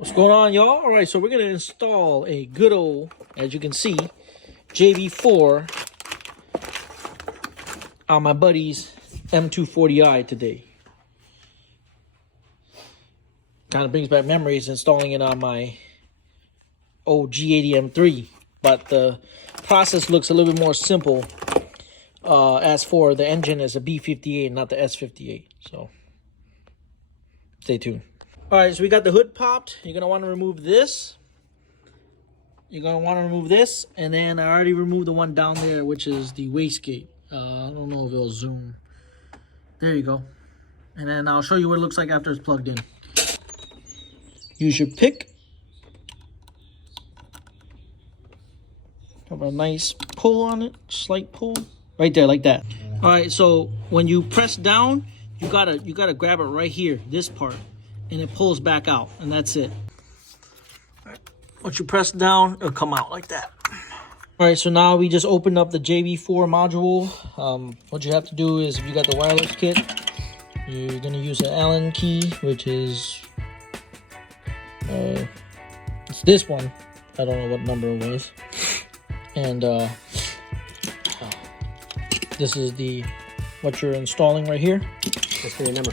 What's going on, y'all? All right, so we're going to install a good old, as you can see, JB4 on my buddy's M240i today. Kind of brings back memories installing it on my old G80 M3, but the process looks a little bit more simple. As for the engine, is a B58, not the S58, so stay tuned. All right, so we got the hood popped. You're going to want to remove this. You're going to want to remove this. And then I already removed the one down there, which is the wastegate. I don't know if it'll zoom. There you go. And then I'll show you what it looks like after it's plugged in. Use your pick. Have a nice pull on it. Slight pull. Right there, like that. All right, so when you press down, you gotta grab it right here, this part. And it pulls back out, and that's it. Once you press down, it'll come out like that. All right, so now we just opened up the JB4 module. What you have to do is, if you got the wireless kit, you're gonna use an Allen key, which is, it's this one. I don't know what number it was. And this is what you're installing right here. That's for the number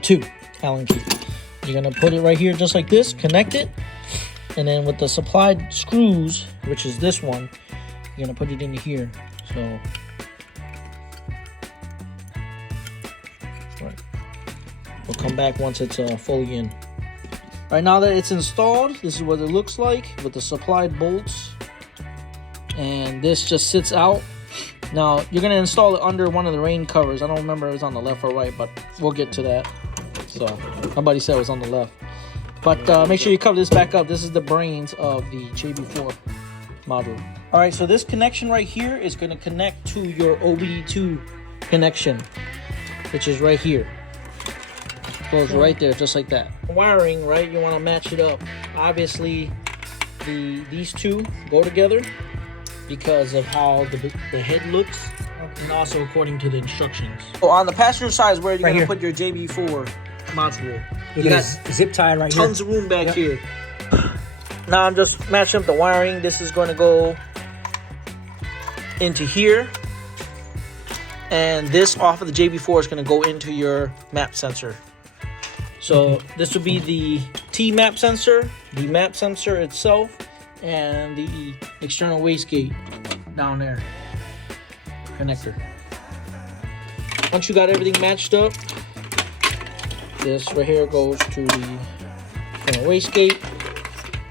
two Allen key. You're gonna put it right here just like this, connect it, and then with the supplied screws, which is this one, you're gonna put it into here. So right. We'll come back once it's fully in. All right, now that it's installed, this is what it looks like with the supplied bolts, and this just sits out. Now, you're going to install it under one of the rain covers. I don't remember if it was on the left or right, but we'll get to that. So, my buddy said it was on the left. But make sure you cover this back up. This is the brains of the JB4 module. All right, so this connection right here is going to connect to your OBD2 connection, which is right here. Goes right there, just like that. Wiring, right, you want to match it up. Obviously, these two go together because of how the head looks, and also according to the instructions. So on the passenger side is where you're going to put your JB4 module. You got zip tie right here. Tons of room back here. Now I'm just matching up the wiring. This is going to go into here, and this off of the JB4 is going to go into your map sensor. So this will be the T map sensor, the map sensor itself, and the external wastegate down there connector. Once you got everything matched up, this right here goes to the external wastegate.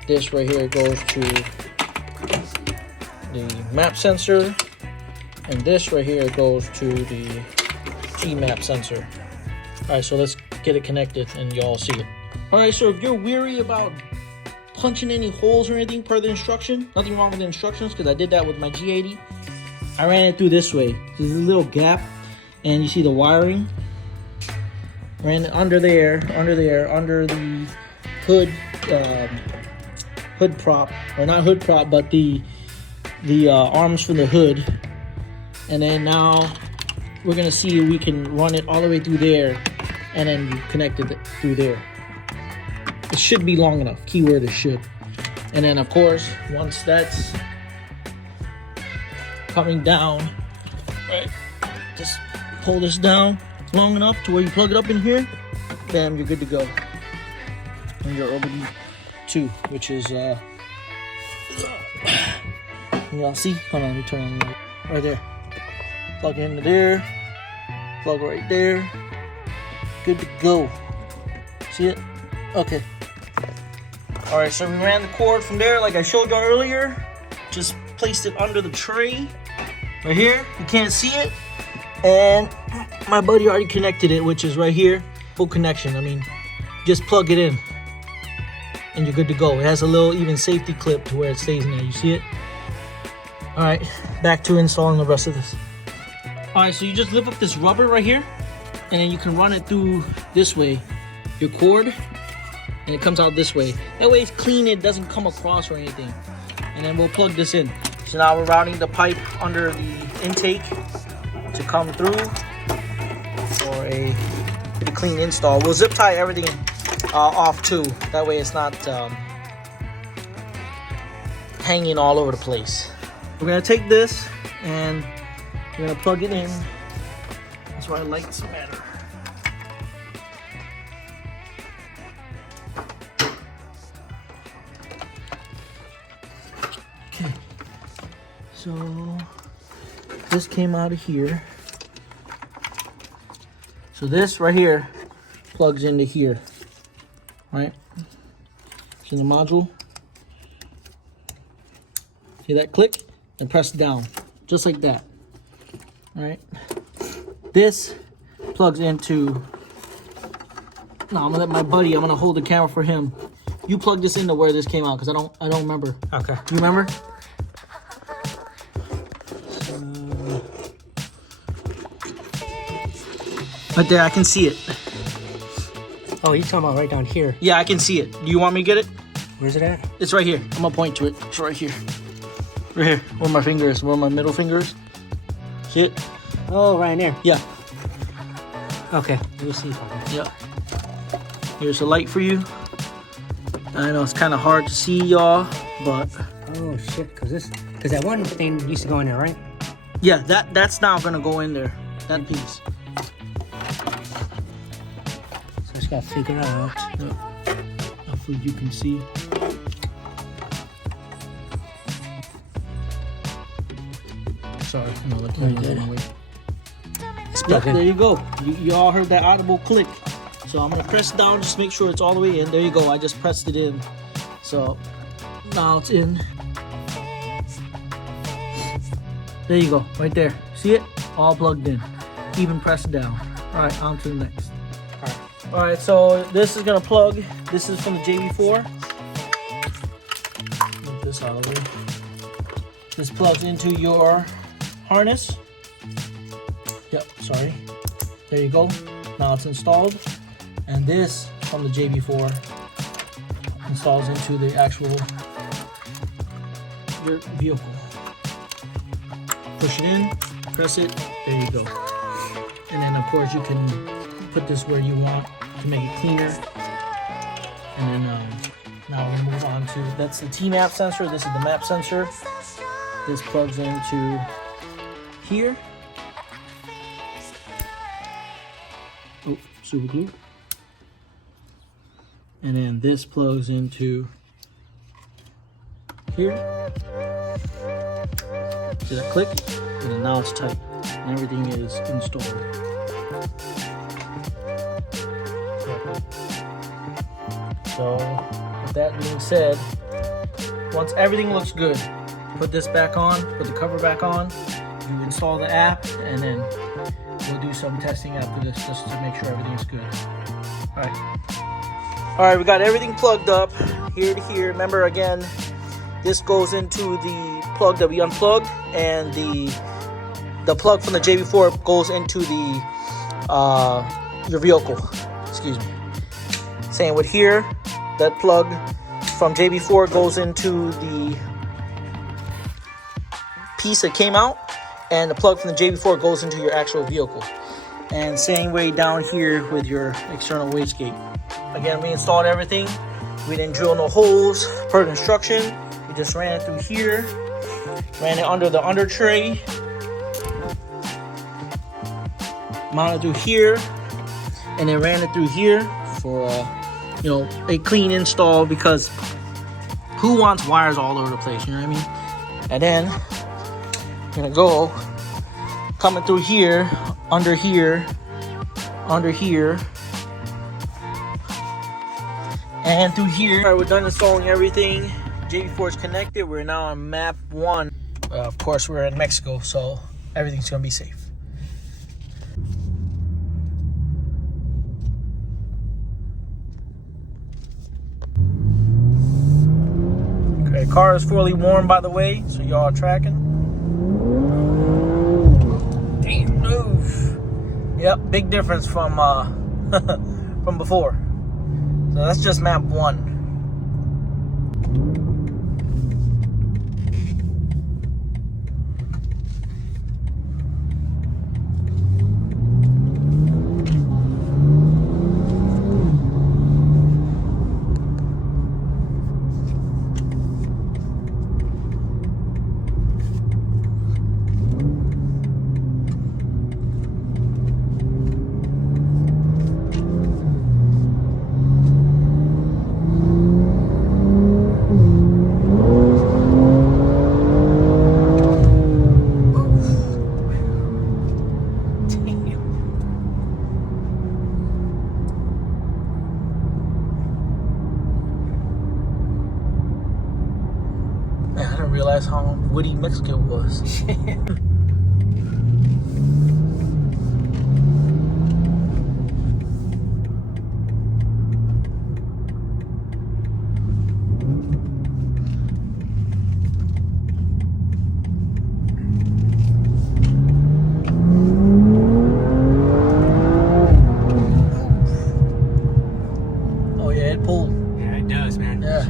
This right here goes to the map sensor, and this right here goes to the T map sensor. All right, so let's get it connected and y'all see it. All right, so if you're weary about punching any holes or anything per the instruction, nothing wrong with the instructions, because I did that with my G80. I ran it through this way. There's a little gap, and you see the wiring. Ran it under there, under the hood, hood prop, or not hood prop, but the arms for the hood. And then now we're gonna see if we can run it all the way through there, and then you connect it through there. It should be long enough. Keyword is should. And then, of course, once that's coming down, right, just pull this down long enough to where you plug it up in here. Bam, you're good to go. And your OBD2, which is, y'all see? Hold on, let me turn on the light. Right there. Plug into there. Plug right there. Good to go. See it? Okay. All right, so we ran the cord from there like I showed you earlier. Just placed it under the tray right here. You can't see it. And my buddy already connected it, which is right here. Full connection. I mean, just plug it in and you're good to go. It has a little even safety clip to where it stays in there. You see it? All right, back to installing the rest of this. All right, so you just lift up this rubber right here, and then you can run it through this way, your cord, and it comes out this way. That way it's clean, it doesn't come across or anything. And then we'll plug this in. So now we're routing the pipe under the intake to come through for a pretty clean install. We'll zip tie everything off too. That way it's not hanging all over the place. We're gonna take this and we're gonna plug it in. That's why lights matter. Okay, so this came out of here. So this right here plugs into here, right? See the module? See that click? And press down, just like that, all right? This plugs into, no, I'm gonna let my buddy, I'm gonna hold the camera for him. You plug this into where this came out, because I don't remember. Okay. You remember? Right there, I can see it. Oh, you're talking about right down here. Yeah, I can see it. Do you want me to get it? Where's it at? It's right here. I'm gonna point to it. It's right here. Right here. Where my finger is. Where my middle finger is. See it? Oh, right in there. Yeah. Okay. Let me see. Yeah. Here's a light for you. I know it's kind of hard to see, y'all, but Oh shit! Cause that one thing used to go in there, right? yeah, that's now gonna go in there. That piece. So I just gotta figure out. Hopefully you can see. Sorry, no, the camera good. went away. It's Yeah, plugged in. there you go. You all heard that audible click. So I'm gonna press down, just make sure it's all the way in. There you go. I just pressed it in. So now it's in. There you go, right there. See it? All plugged in. Even pressed down. All right, on to the next. All right, so this is gonna plug. This is from the JB4. Move this out of the way. This plugs into your harness. Yep, sorry. There you go. Now it's installed. And this from the JB4 installs into the actual your vehicle. Push it in, press it, there you go. And then of course you can put this where you want to make it cleaner. And then now we move on to, that's the T-map sensor, this is the map sensor. This plugs into here. Oh, super glue. And then this plugs into here. See that click? And then now it's tight. And everything is installed. So, with that being said, once everything looks good, put this back on, put the cover back on, you install the app, and then we'll do some testing after this just to make sure everything's good. Alright, we got everything plugged up here to here. Remember again, this goes into the plug that we unplugged, and the plug from the JB4 goes into the your vehicle. Excuse me. Same with here, that plug from JB4 goes into the piece that came out, and the plug from the JB4 goes into your actual vehicle. And same way down here with your external wastegate. Again, we installed everything. We didn't drill no holes per the instruction. We just ran it through here, ran it under the under tray, mounted through here, and then ran it through here for a clean install, because who wants wires all over the place, you know what I mean? And then I'm gonna go coming through here, under here, and through here. All right, we're done installing everything. JB4 is connected. We're now on map 1. Of course, we're in Mexico, so everything's gonna be safe. Okay, car is fully warm, by the way, so y'all are tracking. Damn, oof. Yep, big difference from from before. So that's just map 1. realize how woody Mexican was. Oh yeah, it pulled. Yeah, it does, man. Yeah.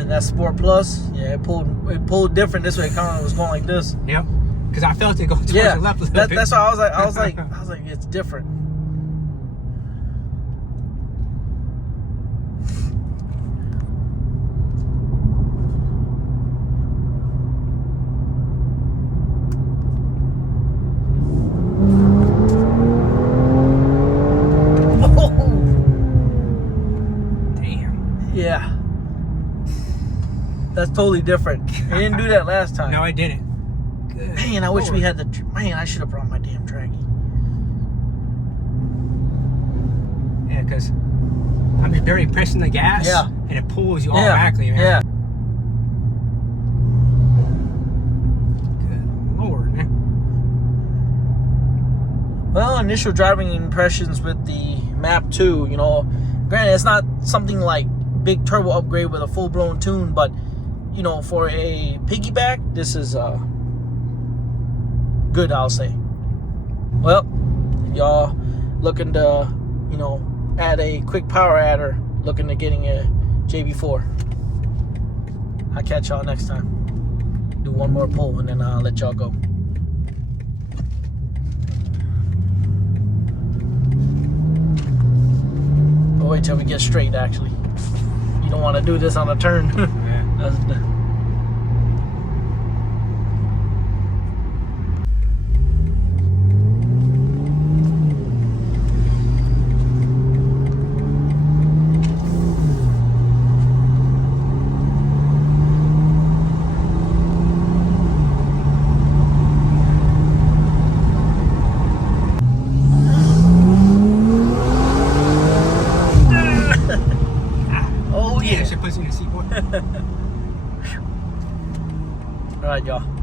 And that Sport Plus, yeah, it pulled different this way. It kind of was going like this. Yep. Because I felt it go towards the left a little bit. That's why I was like, it's different. Yeah. That's totally different. I didn't do that last time. No, I didn't. Good Man, I wish we Lord. had the... Man, I should have brought my damn draggy. Yeah, because I'm just barely pressing the gas. Yeah. And it pulls you automatically, man. Yeah. Good Lord, man. Well, initial driving impressions with the Map 2, you know, granted, it's not something like big turbo upgrade with a full-blown tune, but, you know, for a piggyback, this is good, I'll say. Well, if y'all looking to, you know, add a quick power adder, looking to getting a JB4, I'll catch y'all next time. Do one more pull and then I'll let y'all go. But wait till we get straight, actually. You don't want to do this on a turn. Yeah. Oh Yeah, yeah. should put you in a seatboard. All right, y'all.